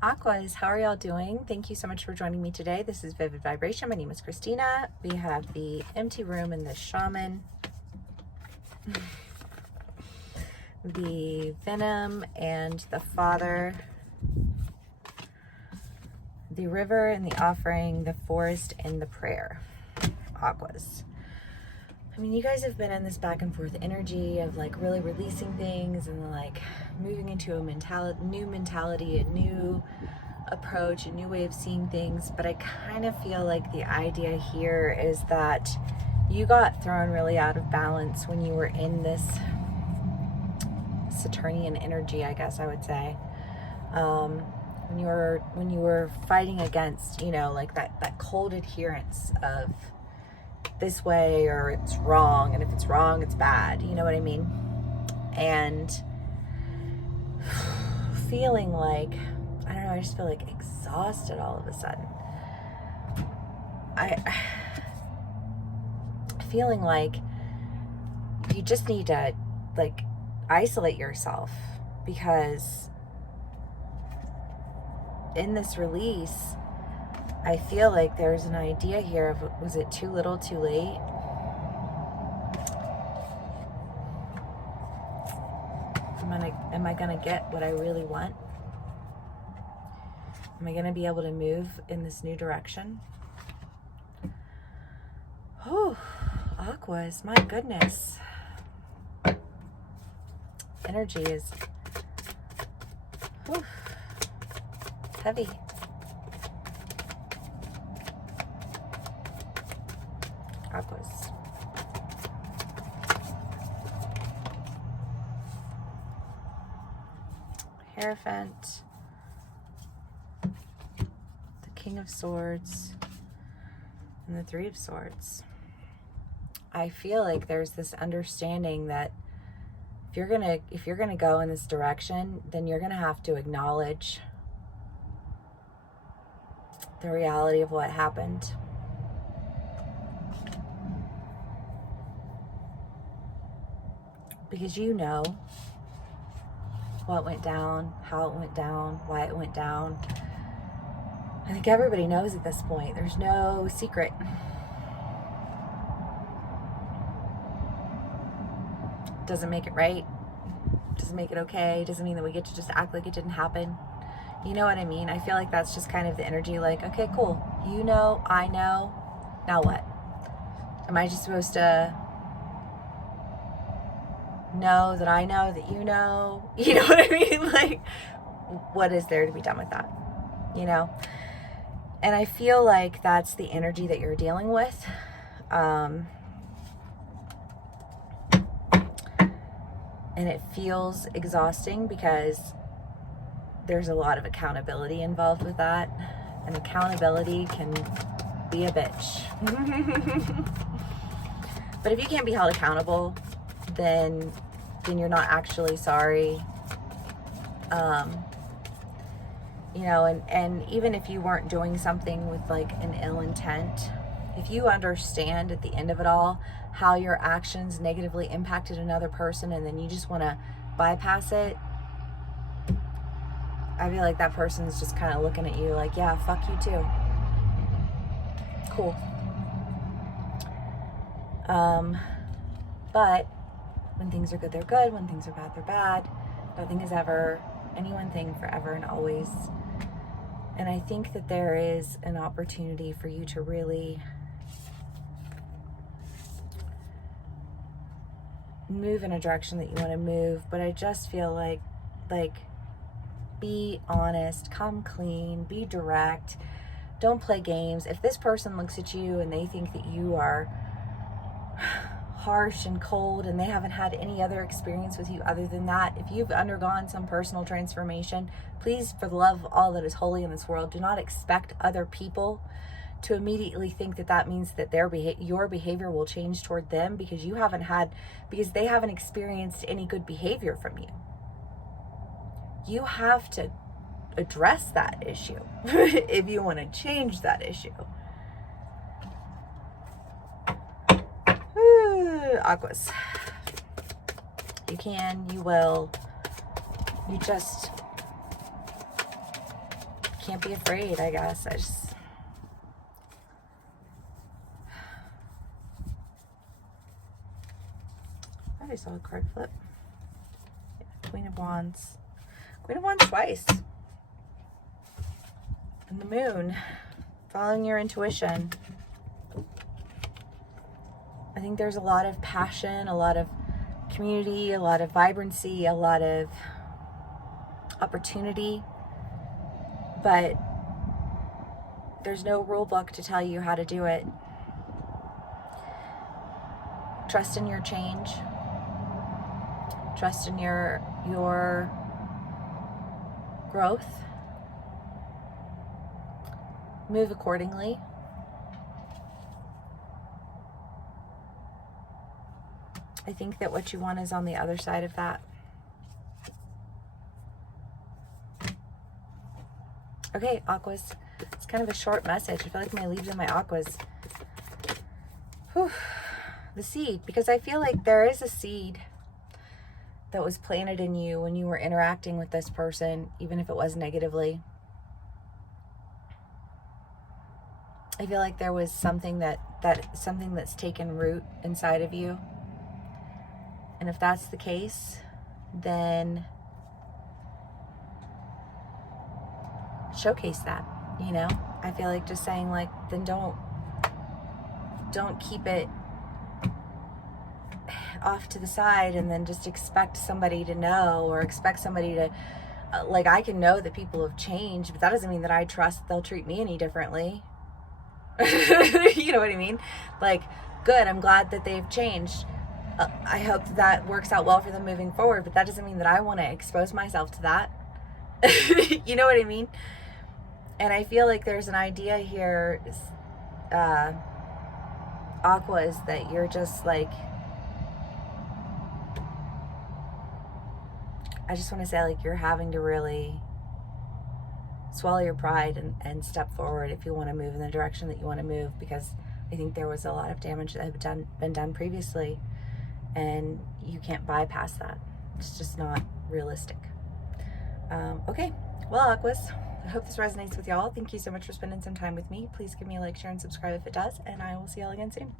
Aquas, how are y'all doing? Thank you so much for joining me today. This is Vivid Vibration. My name is Christina. We have the empty room and the shaman, the venom and the father, the river and the offering, the forest and the prayer. Aquas. I mean, you guys have been in this back and forth energy of like really releasing things and like moving into a new mentality, a new approach, a new way of seeing things. But I kind of feel like the idea here is that you got thrown really out of balance when you were in this Saturnian energy, I guess I would say. When you were fighting against, like that cold adherence of this way or it's wrong, and if it's wrong it's bad, you know what I mean? And feeling like, I don't know, I just feel like exhausted all of a sudden. Feeling like you just need to like isolate yourself, because in this release I feel like there's an idea here of, was it too little too late? Am I gonna get what I really want? Am I gonna be able to move in this new direction? Oh, Aquas, my goodness. Energy is heavy. Aquas. Hierophant. The King of Swords. And the Three of Swords. I feel like there's this understanding that if you're gonna go in this direction, then you're gonna have to acknowledge the reality of what happened. Because you know what went down, how it went down, why it went down. I think everybody knows at this point. There's no secret. Doesn't make it right. Doesn't make it okay. Doesn't mean that we get to just act like it didn't happen. You know what I mean? I feel like that's just kind of the energy, like, okay, cool. You know, I know. Now what? Am I just supposed to know that I know that you know? You know what I mean? Like, what is there to be done with that? You know? And I feel like that's the energy that you're dealing with. And it feels exhausting because there's a lot of accountability involved with that. And accountability can be a bitch. But if you can't be held accountable, then you're not actually sorry. And even if you weren't doing something with like an ill intent, if you understand at the end of it all how your actions negatively impacted another person and then you just want to bypass it, I feel like that person's just kind of looking at you like, yeah, fuck you too. Cool. But when things are good, they're good. When things are bad, they're bad. Nothing is ever any one thing forever and always. And I think that there is an opportunity for you to really move in a direction that you want to move. But I just feel like be honest, come clean, be direct. Don't play games. If this person looks at you and they think that you are harsh and cold and they haven't had any other experience with you other than that, if you've undergone some personal transformation, please, for the love of all that is holy in this world, do not expect other people to immediately think that that means that your behavior will change toward them, because they haven't experienced any good behavior from you. You have to address that issue if you want to change that issue. Aquas. You can, you will. You just can't be afraid, I guess. I saw a card flip. Yeah, Queen of Wands. Queen of Wands twice. And the Moon. Following your intuition. I think there's a lot of passion, a lot of community, a lot of vibrancy, a lot of opportunity. But there's no rule book to tell you how to do it. Trust in your change. Trust in your growth. Move accordingly. I think that what you want is on the other side of that. Okay, Aquas. It's kind of a short message. I feel like my leaves and my Aquas. Whew. The seed. Because I feel like there is a seed that was planted in you when you were interacting with this person, even if it was negatively. I feel like there was something that's taken root inside of you. And if that's the case, then showcase that, you know? I feel like just saying, like, then don't keep it off to the side and then just expect somebody to know, or expect somebody to like, I can know that people have changed, but that doesn't mean that I trust they'll treat me any differently. You know what I mean? Like, good, I'm glad that they've changed. I hope that works out well for them moving forward, but that doesn't mean that I want to expose myself to that. You know what I mean? And I feel like there's an idea here, Aquas, that you're just like, I just want to say, like, you're having to really swallow your pride and step forward if you want to move in the direction that you want to move, because I think there was a lot of damage that had been done previously, and you can't bypass that. It's just not realistic. Okay, well, Aquas, I hope this resonates with y'all. Thank you so much for spending some time with me. Please give me a like, share, and subscribe if it does, and I will see y'all again soon.